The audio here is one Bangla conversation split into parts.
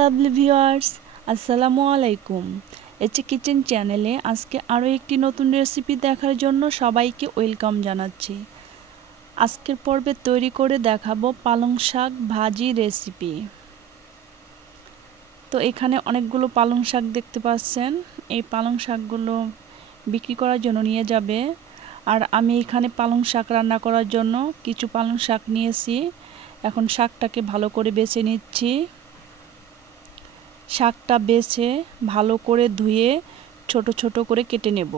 লাভলি ভিউয়ার্স, আসসালামু আলাইকুম। এচে কিচেন চ্যানেলে আজকে আরও একটি নতুন রেসিপি দেখার জন্য সবাইকে ওয়েলকাম জানাচ্ছি। আজকের পর্বে তৈরি করে দেখাবো পালং শাক ভাজি রেসিপি। তো এখানে অনেকগুলো পালং শাক দেখতে পাচ্ছেন। এই পালং শাকগুলো বিক্রি করার জন্য নিয়ে যাবে। আর আমি এখানে পালং শাক রান্না করার জন্য কিছু পালং শাক নিয়েছি। এখন শাকটাকে ভালো করে বেছে নিচ্ছি। শাকটা বেছে ভালো করে ধুয়ে ছোট ছোট করে কেটে নেব।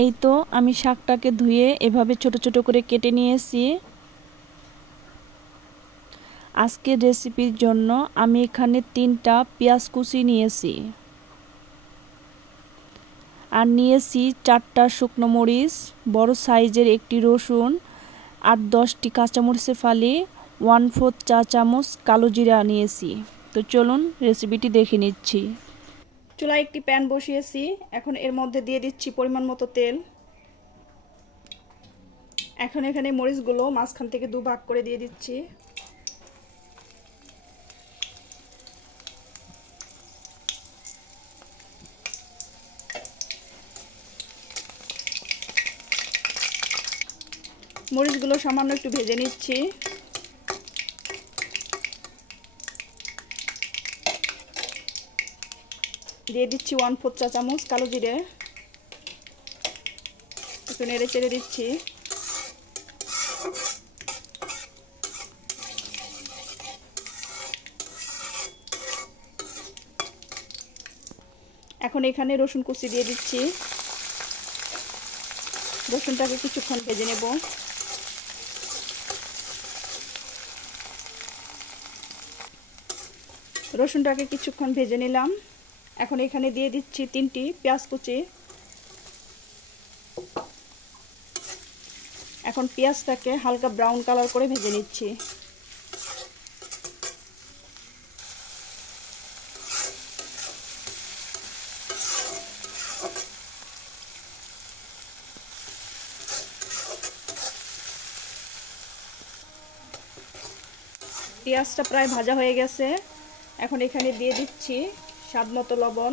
এই তো আমি শাকটাকে ধুয়ে এভাবে ছোট ছোট করে কেটে নিয়েছি। আজকের রেসিপির জন্য আমি এখানে 3টা পেঁয়াজ কুচি নিয়েছি আর নিয়েছি 4টা শুকনো মরিচ, বড় সাইজের একটি রসুন আর 10টি কাঁচামরিচের ফালি, 1/4 চা চামচ কালো জিরা নিয়েছি। তো চলুন রেসিপিটি দেখে নিচ্ছি। চুলায় একটি প্যান বসিয়েছি, এখন এর মধ্যে দিয়ে দিচ্ছি পরিমাণ মতো তেল। এখন এখানে মরিচগুলো মাঝখান থেকে 2 ভাগ করে দিয়ে দিচ্ছি। মরিচগুলো সামান্য একটু ভেজে নিচ্ছি। দিয়ে দিচ্ছি 1/4 চা চামচ কালো জিরে, একটু নেড়ে চেড়ে দিচ্ছি। এখন এখানে রসুন কুচি দিয়ে দিচ্ছি। রসুনটাকে কিছুক্ষণ ভেজে নেব। রসুনটাকে কিছুক্ষণ ভেজে নিলাম। এখন এখানে দিয়ে দিচ্ছি 3টি পেঁয়াজ কুচি। এখন পেঁয়াজটাকে হালকা ব্রাউন কালার করে ভেজে নিচ্ছি। পেঁয়াজটা প্রায় ভাজা হয়ে গেছে। এখন এখানে দিয়ে দিচ্ছি স্বাদ মতো লবণ,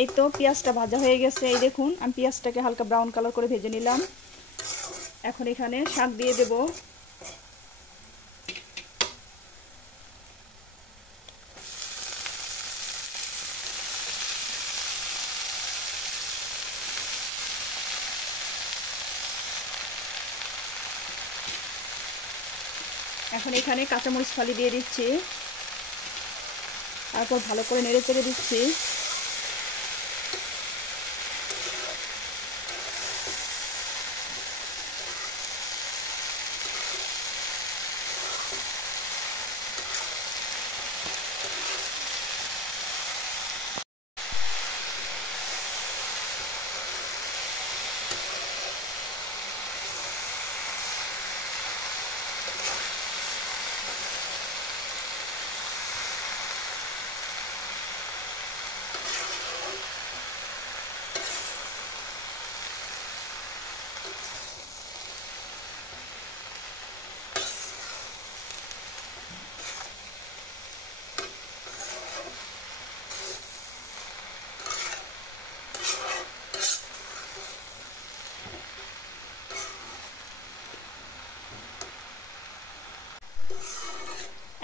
এই তো পেঁয়াজটা ভাজা হয়ে গেছে। এই দেখুন আমি পেঁয়াজটাকে হালকা ব্রাউন কালার করে ভেজে নিলাম। এখন এখানে শাক দিয়ে দেব। এখন এখানে কাঁচামরিচ ফালি দিয়ে দিচ্ছি, তারপর ভালো করে নেড়ে চেড়ে দিচ্ছি।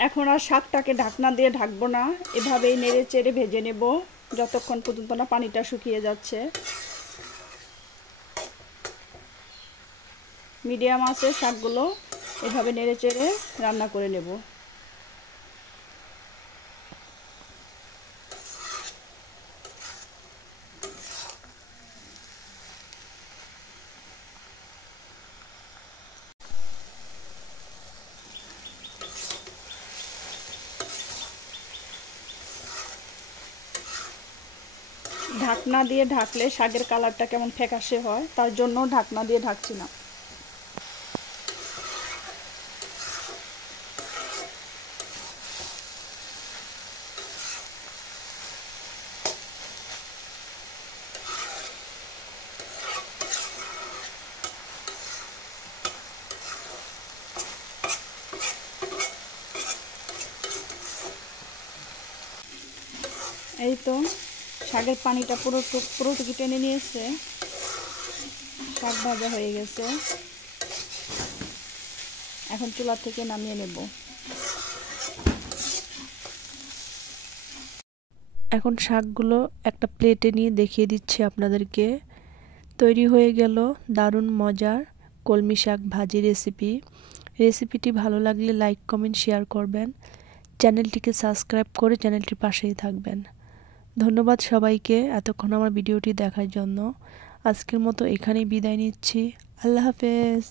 এখন আর শাকটাকে ঢাকনা দিয়ে ঢাকবো না, এভাবেই নেড়ে চেড়ে ভেজে নেব যতক্ষণ পর্যন্ত না পানিটা শুকিয়ে যাচ্ছে। মিডিয়াম আঁচে শাকগুলো এভাবে নেড়ে চেড়ে রান্না করে নেব। ঢাকনা দিয়ে ঢাকলে শাকের কালারটা কেমন ফ্যাকাশে হয়, তার জন্য ঢাকনা দিয়ে ঢাকছি না। এই তো শাকের পানিটা পুরোটুকু টেনে নিয়েছে, শাক ভাজা হয়ে গেছে। এখন চুলা থেকে নামিয়ে নেব। এখন শাকগুলো একটা প্লেটে নিয়ে দেখিয়ে দিচ্ছি আপনাদেরকে। তৈরি হয়ে গেল দারুণ মজার কলমি শাক ভাজি রেসিপি। রেসিপিটি ভালো লাগলে লাইক কমেন্ট শেয়ার করবেন, চ্যানেলটিকে সাবস্ক্রাইব করে চ্যানেলটির পাশেই থাকবেন। ধন্যবাদ সবাইকে এতক্ষণ আমার ভিডিওটি দেখার জন্য। আজকের মতো এখানেই বিদায় নিচ্ছি। আল্লাহ হাফেজ।